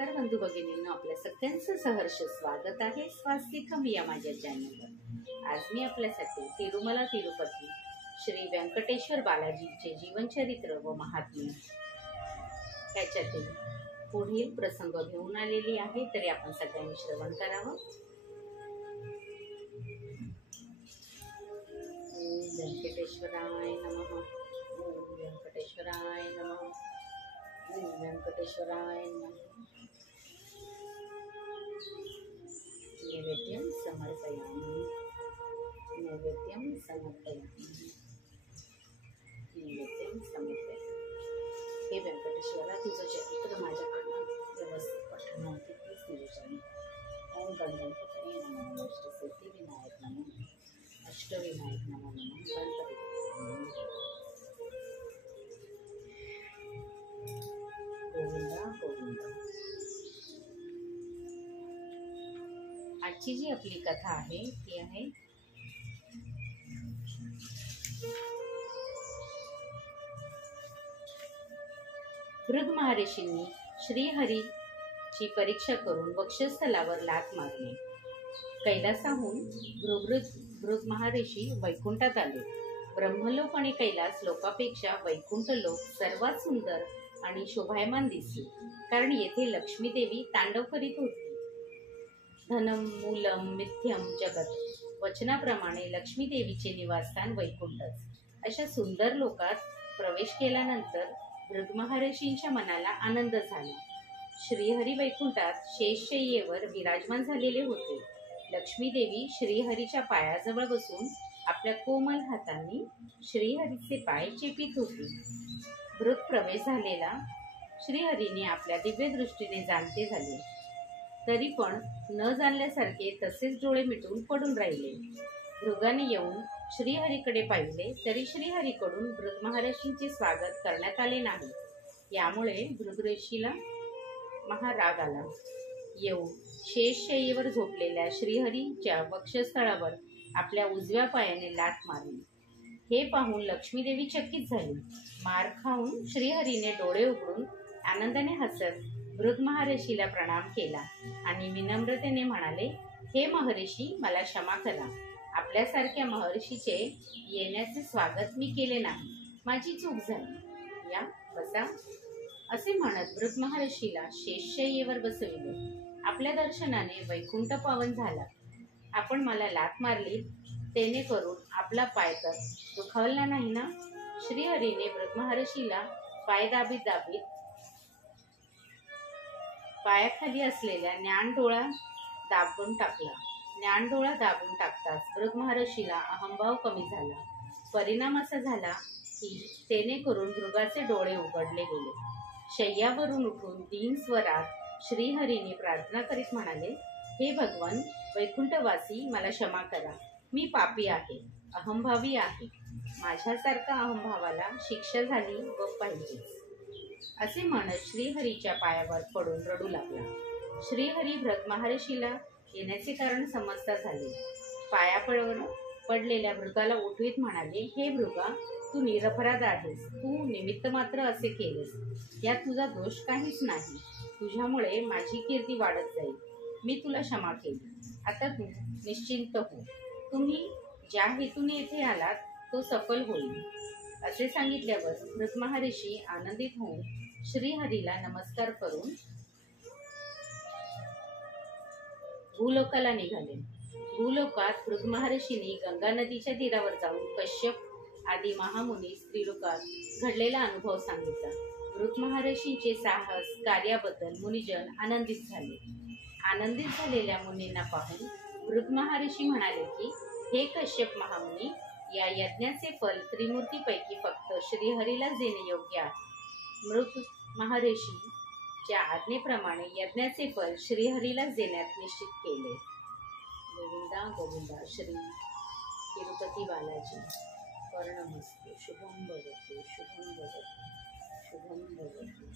नमस्कार बंधू भगिनींनो, आपल्या सगळ्यांचं सहर्ष स्वागत आहे स्वास्तिकम या माझ्या चॅनलवर। आज मी आपल्यासाठी तिरुमला तिरुपती श्री व्यंकटेश्वर बालाजीचे जीवनचरित्र व महात्म्य त्याच्यातील पुढील प्रसंग घेऊन आलेली आहे, तरी आपण सगळ्यांनी श्रवण करावं। व्यंकटेश्वराय नमः, ओम व्यंकटेश्वराय नमः, ओम व्यंकटेश्वराय नमः। नैवेद्यं समर्पयामि, नैवेद्यं समर्पयामि, नैवेद्यं समर्पयामि। हे व्यंकटेश्वरा, तुझं चरित्र माझ्याकडनं व्यवस्थित पठण होते तीच नियोजन। ओम गणपतये नमः, अष्टसिद्धिविनायक नमः, अष्टविनायक नमः, गणपती। गोविंदा गोविंदा। आजची जी आपली कथा आहे ती आहे भृग महर्षींनी श्रीहरीची परीक्षा करून वक्षस्थलावर लाथ मारली। कैलासाहून भृग महर्षी वैकुंठात आले। ब्रह्मलोक आणि कैलास लोकापेक्षा वैकुंठ लोक सर्वात सुंदर आणि शोभायमान दिसले, कारण येथे लक्ष्मी देवी तांडव करीत होती। धनम मूलम मिथ्यम जगत वचनाप्रमाणे लक्ष्मी देवीचे निवासस्थान वैकुंठच। अशा सुंदर लोकात प्रवेश केल्यानंतर भृग महर्षींच्या मनाला आनंद झाला। श्रीहरी वैकुंठात शेषशय्येवर विराजमान झालेले होते। लक्ष्मी देवी श्रीहरीच्या पायाजवळ बसून आपल्या कोमल हातांनी श्रीहरीचे पाय चेपीत होती। भृग प्रवेश झालेला श्रीहरीने आपल्या दिव्य दृष्टीने जाणते झाले, तरी पण न जाणल्यासारखे तसेच डोळे मिटून पडून राहिले। भृगाने येऊन श्रीहरीकडे पाहिले, तरी श्रीहरीकडून भृग महर्षींचे स्वागत करण्यात आले नाही। यामुळे भृग ऋषीला महाराग आला। येऊन शेषशय्येवर झोपलेल्या श्रीहरीच्या वक्षस्थळावर आपल्या उजव्या पायाने लाथ मारली। हे पाहून लक्ष्मी देवी चकित झाली। मार खाऊन श्रीहरीने डोळे उघडून आनंदाने हसत भृग महर्षीला प्रणाम केला आणि विनम्रतेने म्हणाले, हे महर्षी, मला क्षमा करा। आपल्यासारख्या महर्षीचे येण्याचे स्वागत मी केले नाही, माझी चूक झाली। या बसा, असे म्हणत भृग महर्षीला शेषशय्येवर बसविले। आपल्या दर्शनाने वैकुंठ पावन झाला। आपण मला लाथ मारली, तेने करून आपला पाय तर दुखावला नाही ना? श्रीहरीने भृग महर्षीला पाय दाबीत दाबीत पायाखाली असलेल्या ज्ञानडोळा दाबून टाकला। ज्ञानडोळा दाबून टाकताच भृग महर्षीला अहंभाव कमी झाला। परिणाम असा झाला की तेने करून भृगाचे डोळे उघडले गेले। शय्यावरून उठून दीन स्वरात श्रीहरीने प्रार्थना करीत म्हणाले, हे भगवान वैकुंठवासी, मला क्षमा करा। मी पापी आहे, अहंभावी आहे। माझ्यासारखा अहंभावाला शिक्षा झाली व पाहिजेच। असे म्हणत श्रीहरीच्या पायावर पडून रडू लागला। श्रीहरी भृग महर्षीला येण्याचे कारण समजता झाले। पायावर पडलेल्या भृगाला उठवीत म्हणाले, हे भृगा, तू निरपराध आहेस। तू निमित्त मात्र असे केलेस, यात तुझा दोष काहीच नाही। तुझ्यामुळे माझी कीर्ती वाढत जाईल। मी तुला क्षमा केली, आता तू निश्चिंत हो। तुम्ही ज्या हेतूने येथे आलात तो सफल होईल। असे सांगितल्यावर भृग महर्षी आनंदित होऊन श्रीहरीला नमस्कार करून भूलोकाला निघाले। भूलोकात भृग महर्षींनी गंगा नदीच्या तीरावर जाऊन कश्यप आदी महामुनी स्त्रीलोकात घडलेला अनुभव सांगितला। भृग महर्षींचे साहस कार्याबद्दल मुनिजन आनंदित झाले। आनंदित झालेल्या मुनींना पाहून भृग महर्षी म्हणाले की, हे कश्यप महामुनी, या यज्ञाचे फल त्रिमूर्तीपैकी फक्त श्रीहरीलाच देणे योग्य आहे। भृग महर्षीच्या आज्ञेप्रमाणे यज्ञाचे फल श्रीहरीलाच देण्यात निश्चित केले। गोविंदा गोविंदा। श्री तिरुपती बालाजी कर्णमस्तु। शुभम भवतु, शुभम भवतु, शुभम भवतु।